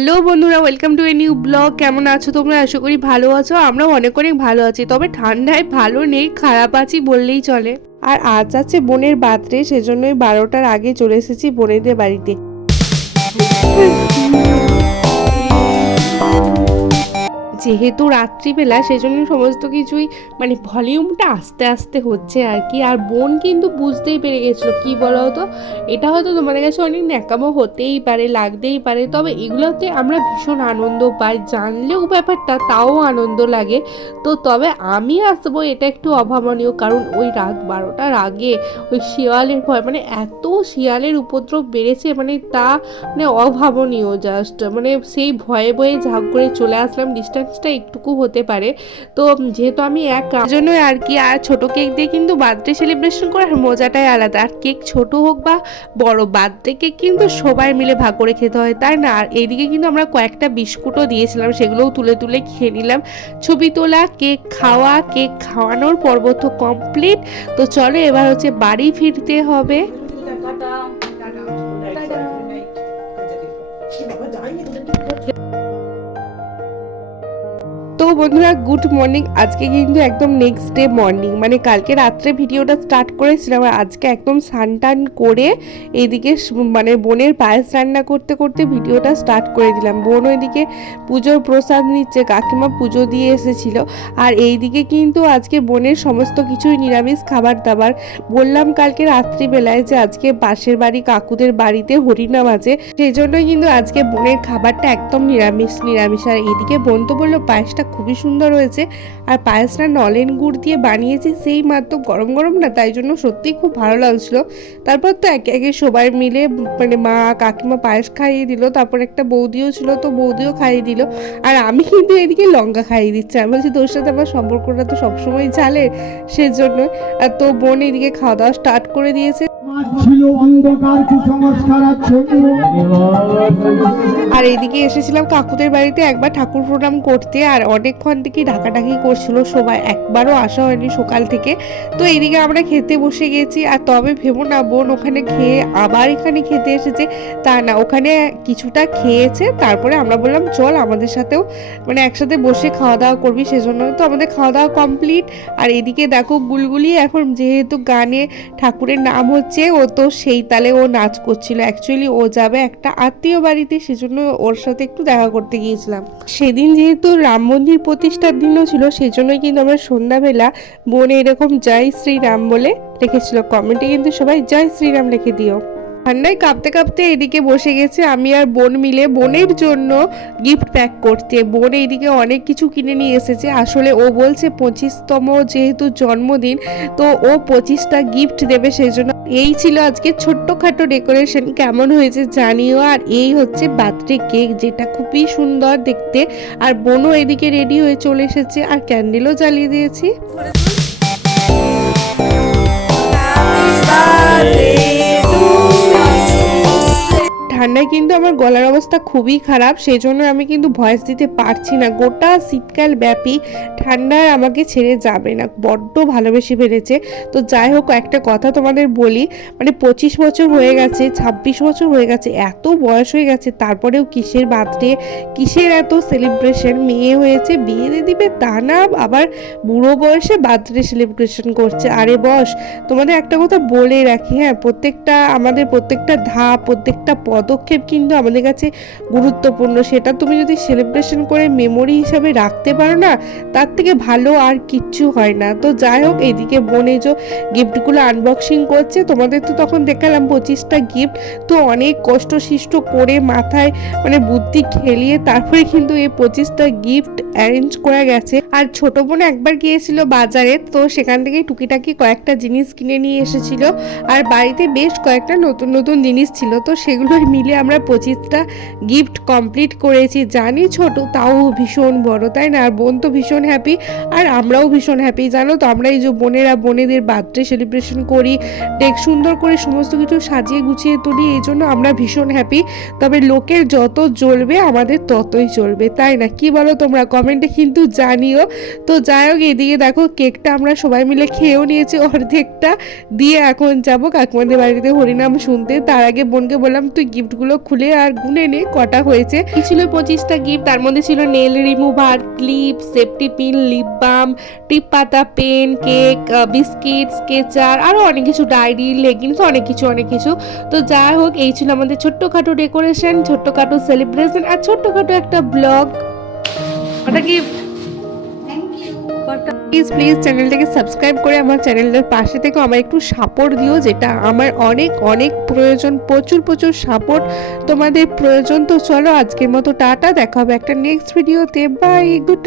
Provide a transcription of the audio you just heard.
Hello বন্ধুরা welcome to a new blog কেমন আছো তোমরা? আশা করি ভালো আছো, আমরাও অনেক অনেক ভালো আছি। তবে ঠান্ডায় ভালো নেই, খারাপ আছি বললেই চলে। আর আজ আছে বোনের বার্থডে, সেজন্যই বারোটার আগে চলে এসেছি বোনেদের বাড়িতে। যেহেতু রাত্রিবেলা সেজন্য সমস্ত কিছুই মানে ভলিউমটা আস্তে আস্তে হচ্ছে আর কি। আর বোন কিন্তু বুঝতেই পেরে গেছিল, কি বলো তো এটা হয়তো তোমাদের কাছে অনেক ন্যাকামো হতেই পারে, লাগতেই পারে, তবে এগুলোতে আমরা ভীষণ আনন্দ পাই। জানলেও ব্যাপারটা, তাও আনন্দ লাগে। তো তবে আমি আসব, এটা একটু অভাবনীয়, কারণ ওই রাত বারোটার আগে ওই শিয়ালের ভয় মানে এত শিয়ালের উপদ্রব বেড়েছে মানে তা মানে অভাবনীয় জাস্ট মানে সেই ভয়ে ভয়ে ঝাঁক করে চলে আসলাম ডিস্টেন্সটা একটুকু হতে পারে। তো যেহেতু আমি একা জন্য আর কি আর ছোট কেক দিয়ে কিন্তু বার্থডে সেলিব্রেশন করার মজাটাই আলাদা। আর কেক ছোট হোক বা বড় বার্থডে কেক কিন্তু সবাই মিলে ভাগ করে খেতে হয় তাই না? আর এইদিকে কিন্তু আমরা কয়েকটা বিস্কুটও দিয়েছিলাম সেগুলোও তুলে তুলে খেয়ে নিলাম। ছবি তোলা কেক খাওয়া কেক খাওয়ানোর পর্ব তো কমপ্লিট। তো চলো এবার হচ্ছে বাড়ি ফিরতে হবে। তো বন্ধুরা গুড মর্নিং আজকে কিন্তু একদম নেক্সট ডে মর্নিং মানে কালকে রাত্রে ভিডিওটা স্টার্ট করেছিলাম আর আজকে একদম স্নান টান করে এইদিকে স- মানে বোনের পায়েস রান্না করতে করতে ভিডিওটা স্টার্ট করে দিলাম। বোন ওইদিকে পুজোর প্রসাদ নিচ্ছে, কাকিমা পুজো দিয়ে এসেছিল। আর এইদিকে কিন্তু আজকে বোনের সমস্ত কিছুই নিরামিষ খাবার দাবার বললাম কালকে রাত্রিবেলায় যে আজকে পাশের বাড়ি কাকুদের বাড়িতে হরিনাম আছে। সেই জন্যই কিন্তু আজকে বোনের খাবারটা একদম নিরামিষ নিরামিষ। আর এইদিকে বোন তো বলল পায়েসটা খুবই সুন্দর হয়েছে। আর পায়েসটা নলেন গুড় দিয়ে বানিয়েছি সেই মাত্র গরম গরম না তাই জন্য সত্যিই খুব ভালো লাগছিল। তারপর তো একে একে সবাই মিলে মানে মা কাকিমা পায়েস খাইয়ে দিল তারপর একটা বৌদিও ছিল তো বৌদিও খাইয়ে দিল। আর আমি কিন্তু এদিকে লঙ্কা খাইয়ে দিচ্ছি। আমি বলছি তোর সাথে আমার সম্পর্কটা তো সবসময় ঝালের সেজন্য আর তো বোন এদিকে খাওয়া দাওয়া স্টার্ট করে দিয়েছে। ছিল অন্ধকার কুসংস্কার আছে আর এদিকে এসেছিলাম কাকুদের বাড়িতে একবার ঠাকুর প্রণাম করতে, আর অনেকক্ষণ থেকে ঢাকাঢাকি করছিল, সবাই একবারও আসা হয়নি সকাল থেকে। তো এদিকে আমরা খেতে বসে গেছি, আর তবে ভেবো না, বোন ওখানে খেয়ে আবার এখানে খেতে এসেছে। তা না, ওখানে কিছুটা খেয়েছে, তারপরে আমরা বললাম, চল আমাদের সাথেও মানে একসাথে বসে খাওয়া দাওয়া করবি সেজন্য। তো আমাদের খাওয়া দাওয়া কমপ্লিট, আর এদিকে দেখো গুলগুলি এখন যেহেতু গানে ঠাকুরের নাম হচ্ছে, ও তো সেই তালে ও নাচ করছিল। অ্যাকচুয়ালি ও যাবে একটা আত্মীয় বাড়িতে, সেজন্য ওর সাথে একটু দেখা করতে গিয়েছিলাম। সেদিন যেহেতু রাম মন্দির প্রতিষ্ঠার দিনও ছিল সেই জন্যই কিন্তু আমরা সন্ধ্যাবেলা বোন এরকম জয় শ্রীরাম বলে রেখেছিল। কমেন্টে কিন্তু সবাই জয় শ্রীরাম লিখে দিও। ঠান্ডায় কাঁপতে কাঁপতে এদিকে বসে গেছে আমি আর বোন মিলে। বোনের জন্য গিফট প্যাক করতে। বোন এইদিকে অনেক কিছু কিনে নিয়ে এসেছে। আসলে ও বলছে পঁচিশতম যেহেতু জন্মদিন, তো ও পঁচিশটা গিফট দেবে সেই জন্য এই ছিল আজকে ছোট্টখাটো ডেকোরেশন। কেমন হয়েছে জানিও। আর এই হচ্ছে বার্থডে কেক, যেটা খুবই সুন্দর দেখতে। আর বোনও এদিকে রেডি হয়ে চলে এসেছে। আর ক্যান্ডেলও জ্বালিয়ে দিয়েছি। ঠান্ডায় কিন্তু আমার গলার অবস্থা খুবই খারাপ সেই জন্য আমি কিন্তু ভয়েস দিতে পারছি না। গোটা শীতকাল ব্যাপী ঠান্ডায় আমাকে ছেড়ে যাবে না, বড্ড ভালোবেসে ফেলেছে। তো যাই হোক, একটা কথা তোমাদের বলি মানে পঁচিশ বছর হয়ে গেছে, ছাব্বিশ বছর হয়ে গেছে, এত বয়স হয়ে গেছে, তারপরেও কিসের বার্থডে, কিসের এত সেলিব্রেশন? মেয়ে হয়েছে, বিয়ে দিয়ে দিবে, তা না, আবার বুড়ো বয়সে বার্থডে সেলিব্রেশন করছে। আরে বস, তোমাদের একটা কথা বলে রাখি হ্যাঁ প্রত্যেকটা, আমাদের প্রত্যেকটা ধাপ, প্রত্যেকটা পদক্ষেপ কিন্তু আমাদের কাছে গুরুত্বপূর্ণ। সেটা তুমি যদি সেলিব্রেশন করে মেমোরি হিসাবে রাখতে পারো না, তার থেকে ভালো আর কিচ্ছু হয় না। তো যাই হোক, এদিকে বোনে যে গিফটগুলো আনবক্সিং করছে, তোমাদের তো তখন দেখালাম পঁচিশটা গিফট তো অনেক কষ্ট সৃষ্ট করে মাথায় মানে বুদ্ধি খেলিয়ে তারপরে কিন্তু এই পঁচিশটা গিফট অ্যারেঞ্জ করা গেছে। আর ছোট বোন একবার গিয়েছিল বাজারে, তো সেখান থেকে টুকিটাকি কয়েকটা জিনিস কিনে নিয়ে এসেছিল। আর বাড়িতে বেশ কয়েকটা নতুন নতুন জিনিস ছিল, তো সেগুলোই মিলে আমরা পঁচিশটা গিফট কমপ্লিট করেছি। জানি ছোট, তাও ভীষণ বড়, তাই না? আর বোন তো ভীষণ হ্যাপি আর আমরাও ভীষণ হ্যাপি জানো তো? আমরা এই যে বোনেরা, বোনেদের বার্থডে সেলিব্রেশন করি ডেক সুন্দর করে সমস্ত কিছু সাজিয়ে গুছিয়ে তুলি, এই জন্য আমরা ভীষণ হ্যাপি তবে লোকের যত জ্বলবে, আমাদের ততই চলবে তাই না? কি বলো তোমরা? কমেন্টে কিন্তু জানিও। তো যাই হোক, এদিকে দেখো কেকটা আমরা সবাই মিলে খেয়েও নিয়েছি, অর্ধেকটা। দিয়ে এখন যাব কাকুমাদের বাড়িতে হরিনাম শুনতে। তার আগে বোনকে বললাম, তুই গিফট গিফটগুলো খুলে আর গুনে নে, কটা হয়েছে। ছিল পঁচিশটা গিফট তার মধ্যে ছিল nail remover clip safety pin lip balm টিপ পাতা পেন কেক বিস্কিট স্কেচার আরও অনেক কিছু ডায়েরি লেগিংস অনেক কিছু অনেক কিছু। তো যাই হোক, এই ছিল আমাদের ছোট্টখাটো ডেকোরেশন ছোট্টখাটো সেলিব্রেশন আর ছোট্টখাটো একটা ব্লগ ওটা কি প্লিজ প্লিজ চ্যানেলটাকে সাবস্ক্রাইব করে আমার চ্যানেলটার পাশে থেকে আমার একটু সাপোর্ট দিও, যেটা আমার অনেক অনেক প্রয়োজন, প্রচুর প্রচুর সাপোর্ট তোমাদের প্রয়োজন। তো চলো আজকের মতো টাটা, দেখা হবে একটা নেক্সট ভিডিওতে বাই গুড